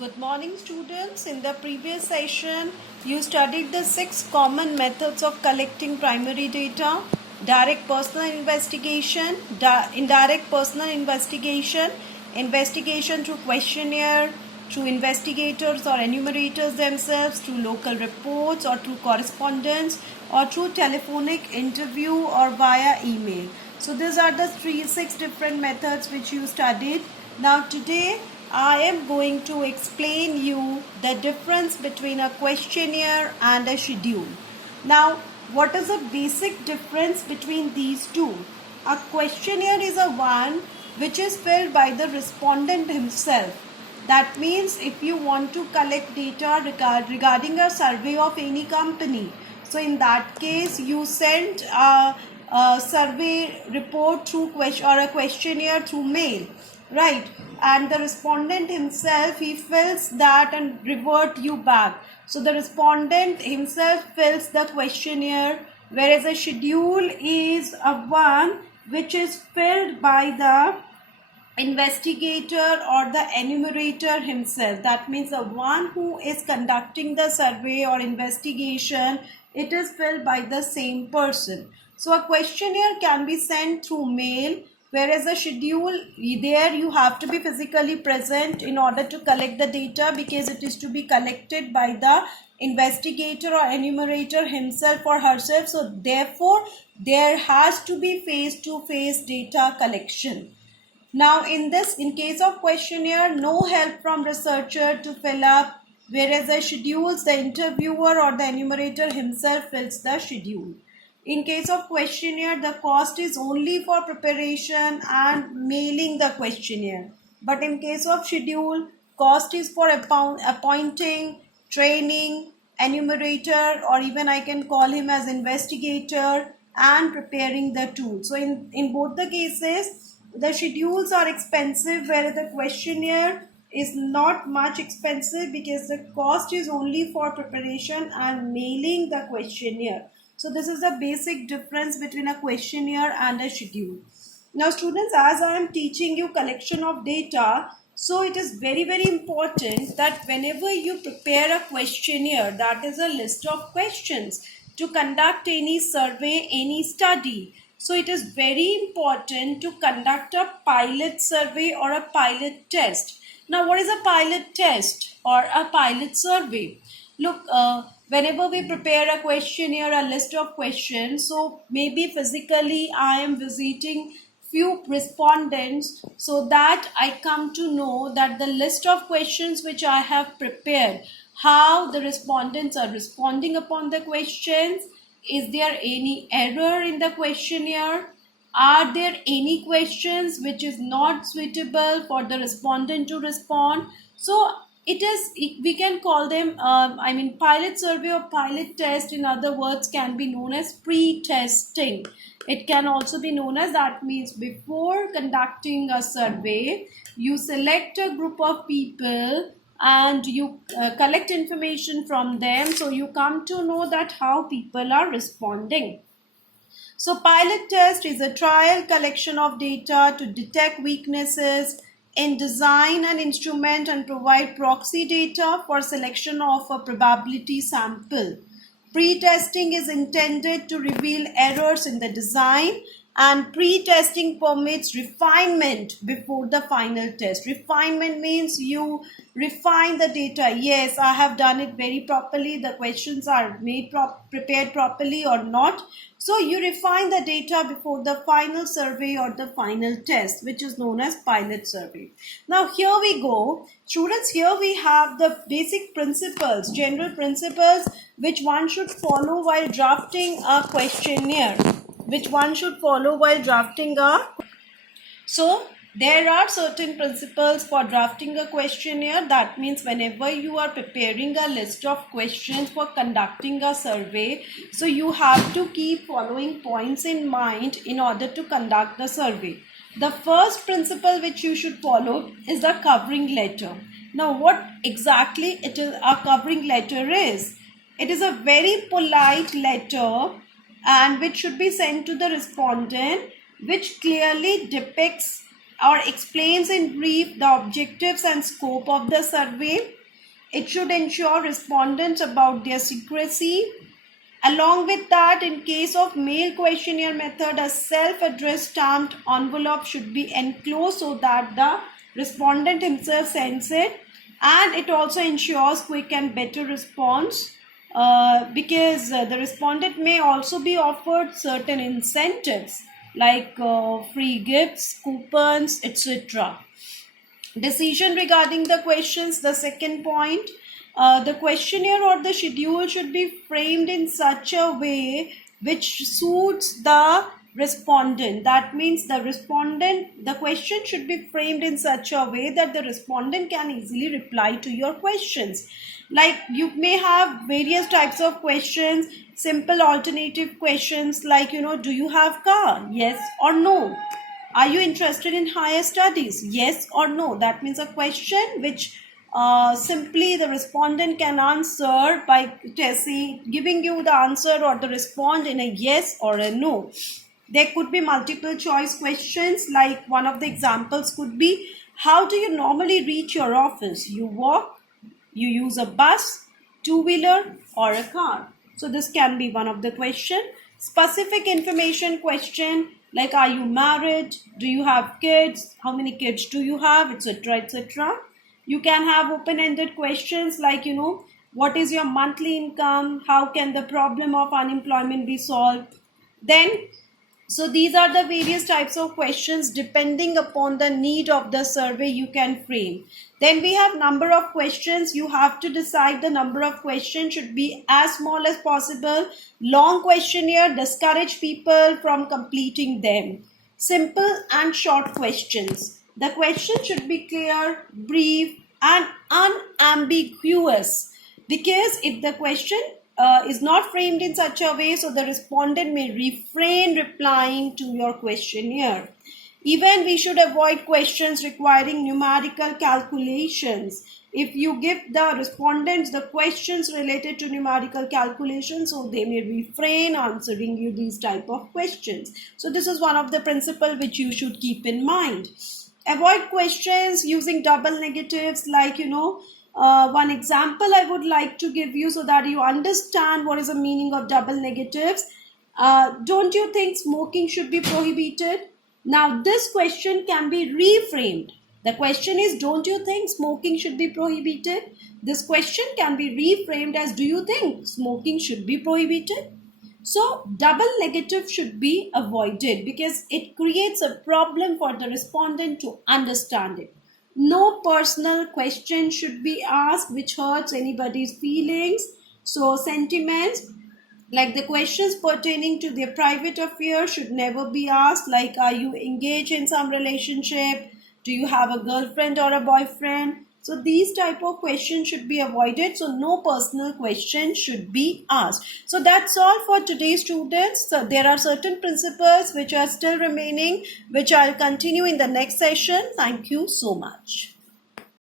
Good morning, students. In the previous session, you studied the 6 common methods of collecting primary data: direct personal investigation, indirect personal investigation, investigation through questionnaire, through investigators or enumerators themselves, through local reports or through correspondence, or through telephonic interview or via email. So these are the 6 different methods which you studied. Now today I am going to explain you the difference between a questionnaire and a schedule. Now, what is the basic difference between these two? A questionnaire is a one which is filled by the respondent himself. That means if you want to collect data regarding a survey of any company, so in that case you send a survey report through or a questionnaire through mail, right? And the respondent himself, he fills that and revert you back. So the respondent himself fills the questionnaire, whereas a schedule is a one which is filled by the investigator or the enumerator himself. That means the one who is conducting the survey or investigation, it is filled by the same person. So a questionnaire can be sent through mail, whereas a schedule, there you have to be physically present in order to collect the data, because it is to be collected by the investigator or enumerator himself or herself. So therefore there has to be face-to-face data collection. Now in case of questionnaire, no help from researcher to fill up, whereas the schedules, the interviewer or the enumerator himself fills the schedule. In case of questionnaire, the cost is only for preparation and mailing the questionnaire. But in case of schedule, cost is for appointing, training, enumerator, or even I can call him as investigator, and preparing the tool. So in both the cases, the schedules are expensive, whereas the questionnaire is not much expensive because the cost is only for preparation and mailing the questionnaire. So this is the basic difference between a questionnaire and a schedule. Now students, as I am teaching you collection of data, so it is very important that whenever you prepare a questionnaire, that is a list of questions to conduct any survey, any study. So it is very important to conduct a pilot survey or a pilot test. Now what is a pilot test or a pilot survey? Look, whenever we prepare a questionnaire, a list of questions, so maybe physically I am visiting few respondents, so that I come to know that the list of questions which I have prepared, how the respondents are responding upon the questions. Is there any error in the questionnaire? Are there any questions which is not suitable for the respondent to respond? So we can call them, pilot survey or pilot test, in other words, can be known as pre-testing. It can also be known as, that means before conducting a survey, you select a group of people and you collect information from them, so you come to know that how people are responding. So pilot test is a trial collection of data to detect weaknesses in design and instrument and provide proxy data for selection of a probability sample. Pre-testing is intended to reveal errors in the design, and pre-testing permits refinement before the final test. Refinement means you refine the data. Yes, I have done it very properly. The questions are prepared properly or not. So you refine the data before the final survey or the final test, which is known as pilot survey. Now here we go. Students, here we have the basic principles, general principles, which one should follow while drafting a questionnaire. So there are certain principles for drafting a questionnaire. That means whenever you are preparing a list of questions for conducting a survey, so you have to keep following points in mind in order to conduct the survey. The first principle which you should follow is the covering letter. Now what exactly it is a covering letter is? It is a very polite letter, and which should be sent to the respondent, which clearly depicts or explains in brief the objectives and scope of the survey. It should ensure respondents about their secrecy. Along with that, in case of mail questionnaire method, a self-addressed stamped envelope should be enclosed so that the respondent himself sends it. And it also ensures quick and better response because the respondent may also be offered certain incentives like free gifts, coupons, etc. Decision regarding the questions, the second point. The questionnaire or the schedule should be framed in such a way which suits the respondent. That means the question should be framed in such a way that the respondent can easily reply to your questions. Like you may have various types of questions, simple alternative questions like, do you have car? Yes or no. Are you interested in higher studies? Yes or no. That means a question which simply the respondent can answer by giving you the answer or the response in a yes or a no. There could be multiple choice questions, like one of the examples could be, how do you normally reach your office? You walk, you use a bus, two-wheeler or a car. So this can be one of the question. Specific information question like, are you married? Do you have kids? How many kids do you have? Etc. etc. You can have open-ended questions like, what is your monthly income? How can the problem of unemployment be solved? So these are the various types of questions depending upon the need of the survey you can frame. Then we have number of questions. You have to decide the number of questions should be as small as possible. Long questionnaire discourage people from completing them. Simple and short questions. The question should be clear, brief and unambiguous, because if the question is not framed in such a way, so the respondent may refrain replying to your questionnaire. Even we should avoid questions requiring numerical calculations. If you give the respondents the questions related to numerical calculations, so they may refrain answering you these type of questions. So this is one of the principles which you should keep in mind. Avoid questions using double negatives like, one example I would like to give you so that you understand what is the meaning of double negatives. Don't you think smoking should be prohibited? Now this question can be reframed. The question is, don't you think smoking should be prohibited? This question can be reframed as, do you think smoking should be prohibited? So double negative should be avoided because it creates a problem for the respondent to understand it. No personal question should be asked which hurts anybody's feelings. So sentiments, like the questions pertaining to their private affairs should never be asked, like, are you engaged in some relationship? Do you have a girlfriend or a boyfriend? So these type of questions should be avoided. So no personal question should be asked. So that's all for today, students. So there are certain principles which are still remaining, which I'll continue in the next session. Thank you so much.